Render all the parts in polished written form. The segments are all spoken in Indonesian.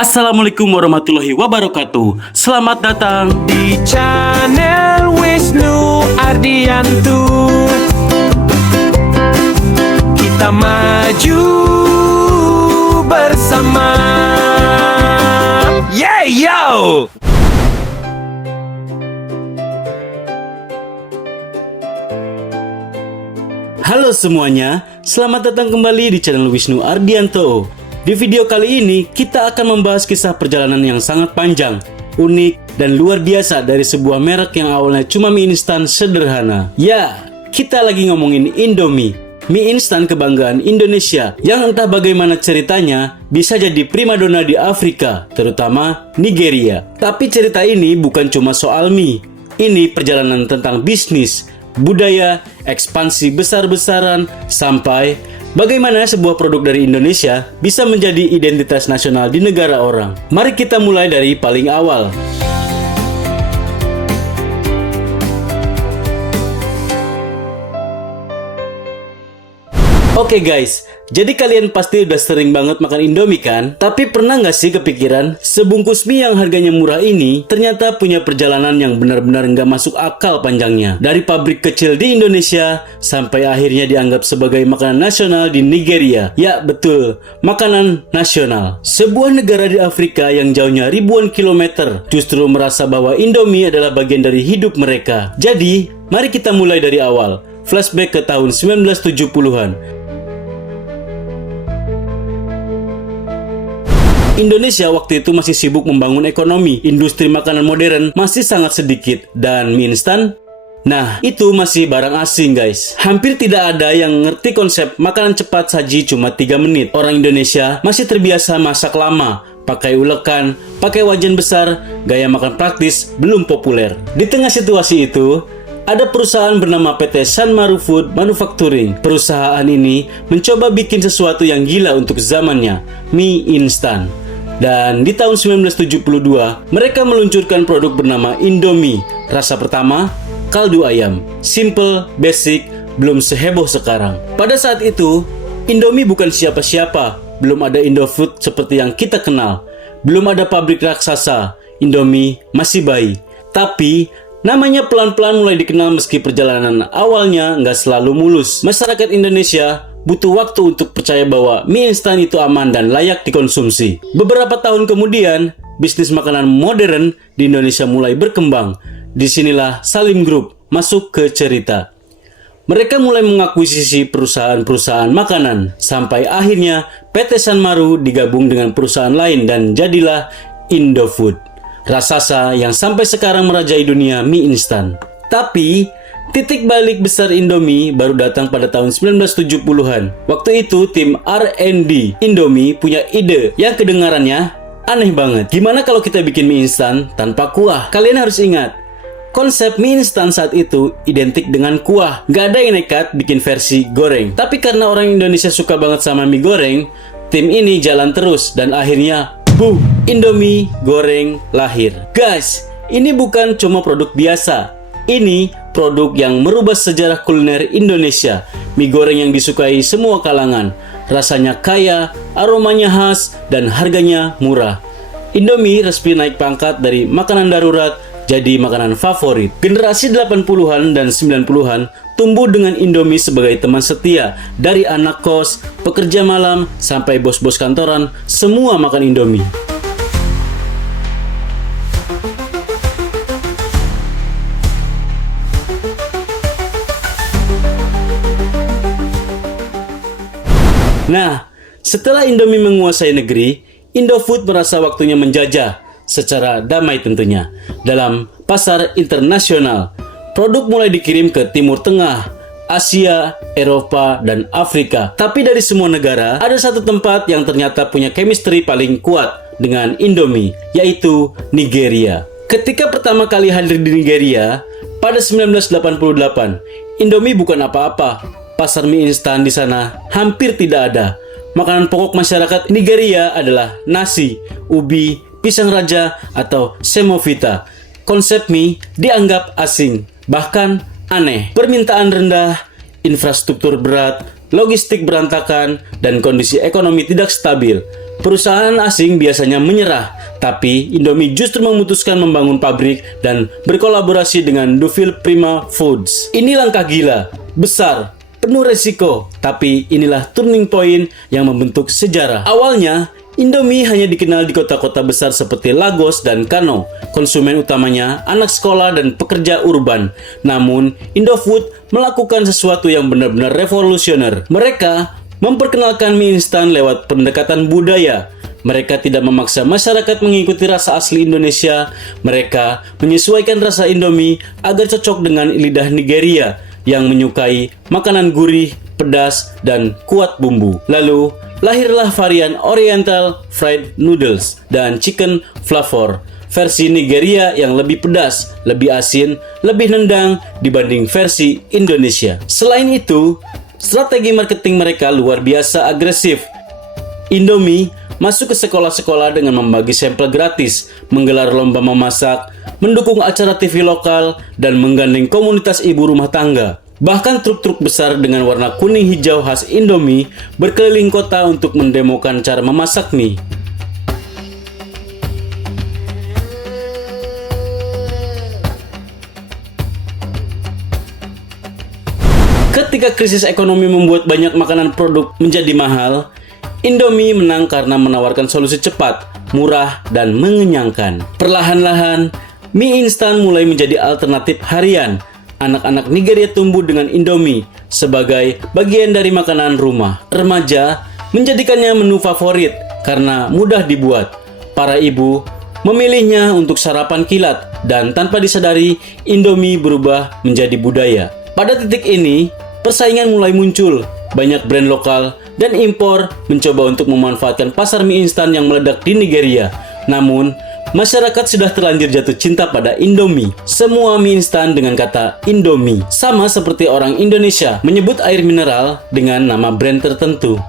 Assalamualaikum warahmatullahi wabarakatuh. Selamat datang di channel Wisnu Ardianto. Kita maju bersama. Yeah, yo! Halo semuanya, selamat datang kembali di channel Wisnu Ardianto. Di video kali ini, kita akan membahas kisah perjalanan yang sangat panjang, unik, dan luar biasa dari sebuah merek yang awalnya cuma mie instan sederhana. Ya, kita lagi ngomongin Indomie, mie instan kebanggaan Indonesia, yang entah bagaimana ceritanya, bisa jadi primadona di Afrika, terutama Nigeria. Tapi cerita ini bukan cuma soal mie, ini perjalanan tentang bisnis, budaya, ekspansi besar-besaran, sampai bagaimana sebuah produk dari Indonesia bisa menjadi identitas nasional di negara orang. Mari kita mulai dari paling awal. Oke guys, jadi kalian pasti udah sering banget makan Indomie kan? Tapi pernah nggak sih kepikiran, sebungkus mie yang harganya murah ini ternyata punya perjalanan yang benar-benar nggak masuk akal panjangnya. Dari pabrik kecil di Indonesia, sampai akhirnya dianggap sebagai makanan nasional di Nigeria. Ya betul, makanan nasional. Sebuah negara di Afrika yang jauhnya ribuan kilometer, justru merasa bahwa Indomie adalah bagian dari hidup mereka. Jadi, mari kita mulai dari awal. Flashback ke tahun 1970-an. Indonesia waktu itu masih sibuk membangun ekonomi, industri makanan modern masih sangat sedikit, dan mie instan, nah itu masih barang asing guys. Hampir tidak ada yang ngerti konsep makanan cepat saji cuma 3 menit. Orang Indonesia masih terbiasa masak lama, pakai ulekan, pakai wajan besar, gaya makan praktis belum populer. Di tengah situasi itu, ada perusahaan bernama PT Sanmaru Food Manufacturing. Perusahaan ini mencoba bikin sesuatu yang gila untuk zamannya, mie instan. Dan di tahun 1972, mereka meluncurkan produk bernama Indomie. Rasa pertama, kaldu ayam. Simple, basic, belum seheboh sekarang. Pada saat itu, Indomie bukan siapa-siapa. Belum ada Indofood seperti yang kita kenal. Belum ada pabrik raksasa. Indomie masih bayi. Tapi, namanya pelan-pelan mulai dikenal meski perjalanan awalnya nggak selalu mulus. Masyarakat Indonesia butuh waktu untuk percaya bahwa mie instan itu aman dan layak dikonsumsi. Beberapa tahun kemudian, bisnis makanan modern di Indonesia mulai berkembang. Disinilah Salim Group masuk ke cerita. Mereka mulai mengakuisisi perusahaan-perusahaan makanan, sampai akhirnya PT Sanmaru digabung dengan perusahaan lain dan jadilah Indofood. Raksasa yang sampai sekarang merajai dunia mie instan. Tapi, titik balik besar Indomie baru datang pada tahun 1970-an. Waktu itu tim R&D Indomie punya ide yang kedengarannya aneh banget. Gimana kalau kita bikin mie instan tanpa kuah? Kalian harus ingat, konsep mie instan saat itu identik dengan kuah. Gak ada yang nekat bikin versi goreng. Tapi karena orang Indonesia suka banget sama mie goreng, tim ini jalan terus dan akhirnya boom, Indomie goreng lahir. Guys, ini bukan cuma produk biasa. Ini produk yang merubah sejarah kuliner Indonesia. Mie goreng yang disukai semua kalangan. Rasanya kaya, aromanya khas, dan harganya murah. Indomie resmi naik pangkat dari makanan darurat jadi makanan favorit. Generasi 80-an dan 90-an tumbuh dengan Indomie sebagai teman setia. Dari anak kos, pekerja malam, sampai bos-bos kantoran, semua makan Indomie. Nah, setelah Indomie menguasai negeri, Indofood merasa waktunya menjajah, secara damai tentunya, dalam pasar internasional. Produk mulai dikirim ke Timur Tengah, Asia, Eropa, dan Afrika. Tapi dari semua negara, ada satu tempat yang ternyata punya chemistry paling kuat dengan Indomie, yaitu Nigeria. Ketika pertama kali hadir di Nigeria, pada 1988, Indomie bukan apa-apa. Pasar mie instan di sana hampir tidak ada. Makanan pokok masyarakat Nigeria adalah nasi, ubi, pisang raja, atau semovita. Konsep mie dianggap asing, bahkan aneh. Permintaan rendah, infrastruktur berat, logistik berantakan, dan kondisi ekonomi tidak stabil Perusahaan asing biasanya menyerah, tapi Indomie justru memutuskan membangun pabrik dan berkolaborasi dengan Dufil Prima Foods. Ini langkah gila, besar, penuh resiko, tapi inilah turning point yang membentuk sejarah. Awalnya, Indomie hanya dikenal di kota-kota besar seperti Lagos dan Kano. Konsumen utamanya anak sekolah dan pekerja urban. Namun, Indofood melakukan sesuatu yang benar-benar revolusioner. Mereka memperkenalkan mie instan lewat pendekatan budaya. Mereka tidak memaksa masyarakat mengikuti rasa asli Indonesia. Mereka menyesuaikan rasa Indomie agar cocok dengan lidah Nigeria yang menyukai makanan gurih, pedas, dan kuat bumbu. Lalu, lahirlah varian Oriental Fried Noodles dan Chicken Flavor, versi Nigeria yang lebih pedas, lebih asin, lebih nendang dibanding versi Indonesia. Selain itu, strategi marketing mereka luar biasa agresif. Indomie masuk ke sekolah-sekolah dengan membagi sampel gratis, menggelar lomba memasak, mendukung acara TV lokal, dan menggandeng komunitas ibu rumah tangga. Bahkan truk-truk besar dengan warna kuning hijau khas Indomie berkeliling kota untuk mendemokan cara memasak mie. Ketika krisis ekonomi membuat banyak makanan produk menjadi mahal, Indomie menang karena menawarkan solusi cepat, murah, dan mengenyangkan. Perlahan-lahan, mie instan mulai menjadi alternatif harian. Anak-anak Nigeria tumbuh dengan Indomie sebagai bagian dari makanan rumah. Remaja menjadikannya menu favorit karena mudah dibuat. Para ibu memilihnya untuk sarapan kilat, dan tanpa disadari, Indomie berubah menjadi budaya. Pada titik ini, persaingan mulai muncul. Banyak brand lokal dan impor mencoba untuk memanfaatkan pasar mie instan yang meledak di Nigeria. Namun, masyarakat sudah terlanjur jatuh cinta pada Indomie. Semua mie instan dengan kata Indomie. Sama seperti orang Indonesia menyebut air mineral dengan nama brand tertentu.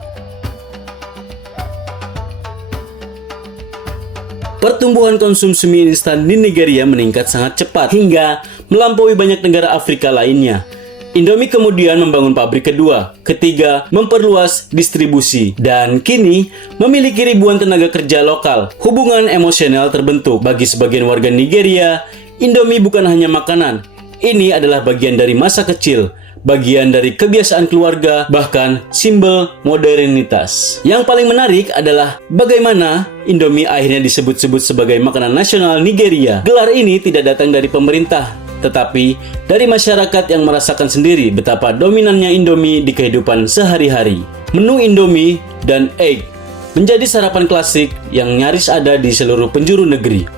Pertumbuhan konsumsi mie instan di Nigeria meningkat sangat cepat hingga melampaui banyak negara Afrika lainnya. Indomie kemudian membangun pabrik kedua, ketiga memperluas distribusi, dan kini memiliki ribuan tenaga kerja lokal. Hubungan emosional terbentuk bagi sebagian warga Nigeria. Indomie bukan hanya makanan, ini adalah bagian dari masa kecil, bagian dari kebiasaan keluarga, bahkan simbol modernitas. Yang paling menarik adalah bagaimana Indomie akhirnya disebut-sebut sebagai makanan nasional Nigeria. Gelar ini tidak datang dari pemerintah, tetapi dari masyarakat yang merasakan sendiri betapa dominannya Indomie di kehidupan sehari-hari. Menu Indomie dan egg menjadi sarapan klasik yang nyaris ada di seluruh penjuru negeri.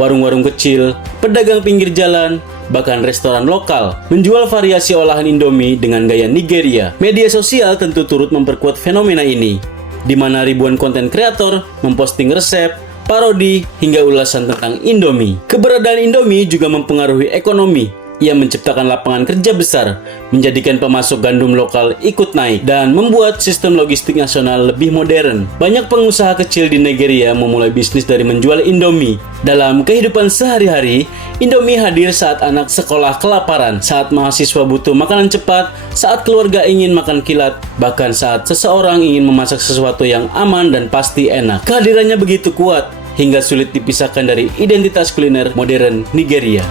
Warung-warung kecil, pedagang pinggir jalan, bahkan restoran lokal menjual variasi olahan Indomie dengan gaya Nigeria. Media sosial tentu turut memperkuat fenomena ini, di mana ribuan konten kreator memposting resep, parodi, hingga ulasan tentang Indomie. Keberadaan Indomie juga mempengaruhi ekonomi. Ia menciptakan lapangan kerja besar, menjadikan pemasok gandum lokal ikut naik, dan membuat sistem logistik nasional lebih modern. Banyak pengusaha kecil di Nigeria memulai bisnis dari menjual Indomie. Dalam kehidupan sehari-hari, Indomie hadir saat anak sekolah kelaparan, saat mahasiswa butuh makanan cepat, saat keluarga ingin makan kilat, bahkan saat seseorang ingin memasak sesuatu yang aman dan pasti enak. Kehadirannya begitu kuat, hingga sulit dipisahkan dari identitas kuliner modern Nigeria.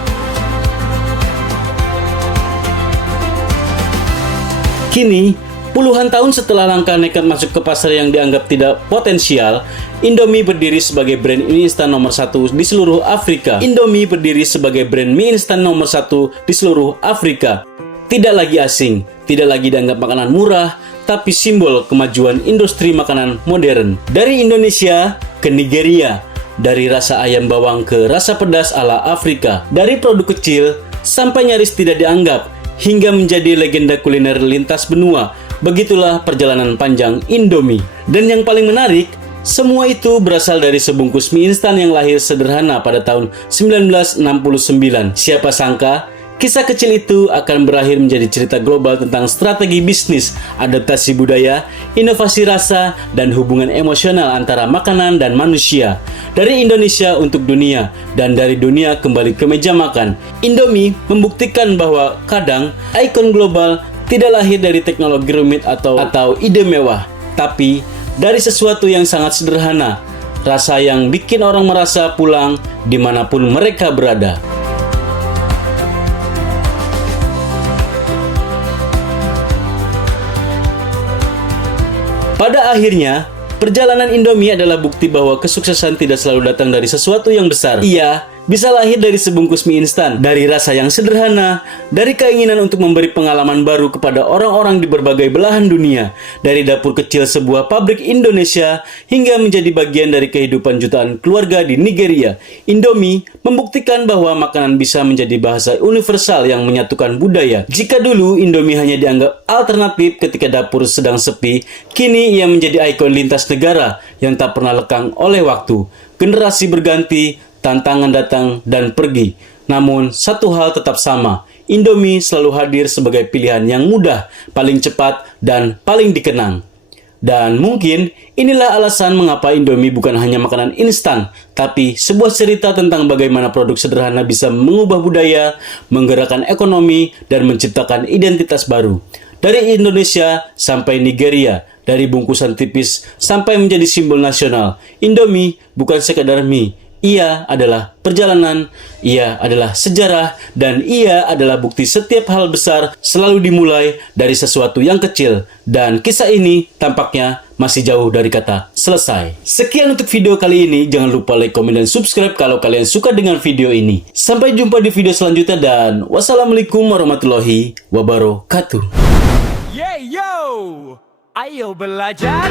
Kini, puluhan tahun setelah langkah nekat masuk ke pasar yang dianggap tidak potensial, Indomie berdiri sebagai brand mie instan nomor 1 di seluruh Afrika. Indomie berdiri sebagai brand mie instan nomor 1 di seluruh Afrika. Tidak lagi asing, tidak lagi dianggap makanan murah, tapi simbol kemajuan industri makanan modern. Dari Indonesia ke Nigeria, dari rasa ayam bawang ke rasa pedas ala Afrika, dari produk kecil sampai nyaris tidak dianggap, hingga menjadi legenda kuliner lintas benua. Begitulah perjalanan panjang Indomie. Dan yang paling menarik, semua itu berasal dari sebungkus mie instan yang lahir sederhana pada tahun 1969. Siapa sangka, kisah kecil itu akan berakhir menjadi cerita global tentang strategi bisnis, adaptasi budaya, inovasi rasa, dan hubungan emosional antara makanan dan manusia. Dari Indonesia untuk dunia, dan dari dunia kembali ke meja makan. Indomie membuktikan bahwa kadang ikon global tidak lahir dari teknologi rumit atau ide mewah, tapi dari sesuatu yang sangat sederhana, rasa yang bikin orang merasa pulang dimanapun mereka berada. Pada akhirnya, perjalanan Indomie adalah bukti bahwa kesuksesan tidak selalu datang dari sesuatu yang besar. Ia bisa lahir dari sebungkus mie instan, dari rasa yang sederhana, dari keinginan untuk memberi pengalaman baru kepada orang-orang di berbagai belahan dunia, dari dapur kecil sebuah pabrik Indonesia, hingga menjadi bagian dari kehidupan jutaan keluarga di Nigeria. Indomie membuktikan bahwa makanan bisa menjadi bahasa universal yang menyatukan budaya. Jika dulu Indomie hanya dianggap alternatif ketika dapur sedang sepi, kini ia menjadi ikon lintas negara yang tak pernah lekang oleh waktu. Generasi berganti, tantangan datang dan pergi. Namun, satu hal tetap sama. Indomie selalu hadir sebagai pilihan yang mudah, paling cepat, dan paling dikenang. Dan mungkin inilah alasan mengapa Indomie bukan hanya makanan instan, tapi sebuah cerita tentang bagaimana produk sederhana bisa mengubah budaya, menggerakkan ekonomi, dan menciptakan identitas baru. Dari Indonesia sampai Nigeria, dari bungkusan tipis sampai menjadi simbol nasional, Indomie bukan sekadar mie. Ia adalah perjalanan, ia adalah sejarah, dan ia adalah bukti setiap hal besar selalu dimulai dari sesuatu yang kecil. Dan kisah ini tampaknya masih jauh dari kata selesai. Sekian untuk video kali ini. Jangan lupa like, komen, dan subscribe kalau kalian suka dengan video ini. Sampai jumpa di video selanjutnya dan wassalamualaikum warahmatullahi wabarakatuh. Yeah, yo! Ayo belajar,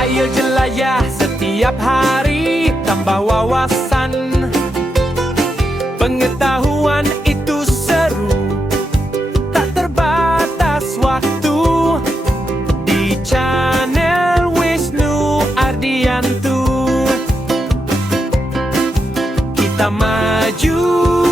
ayo jelajah setiap hari, tambah wawasan. Pengetahuan itu seru, tak terbatas waktu. Di channel Wisnu Ardiantu kita maju.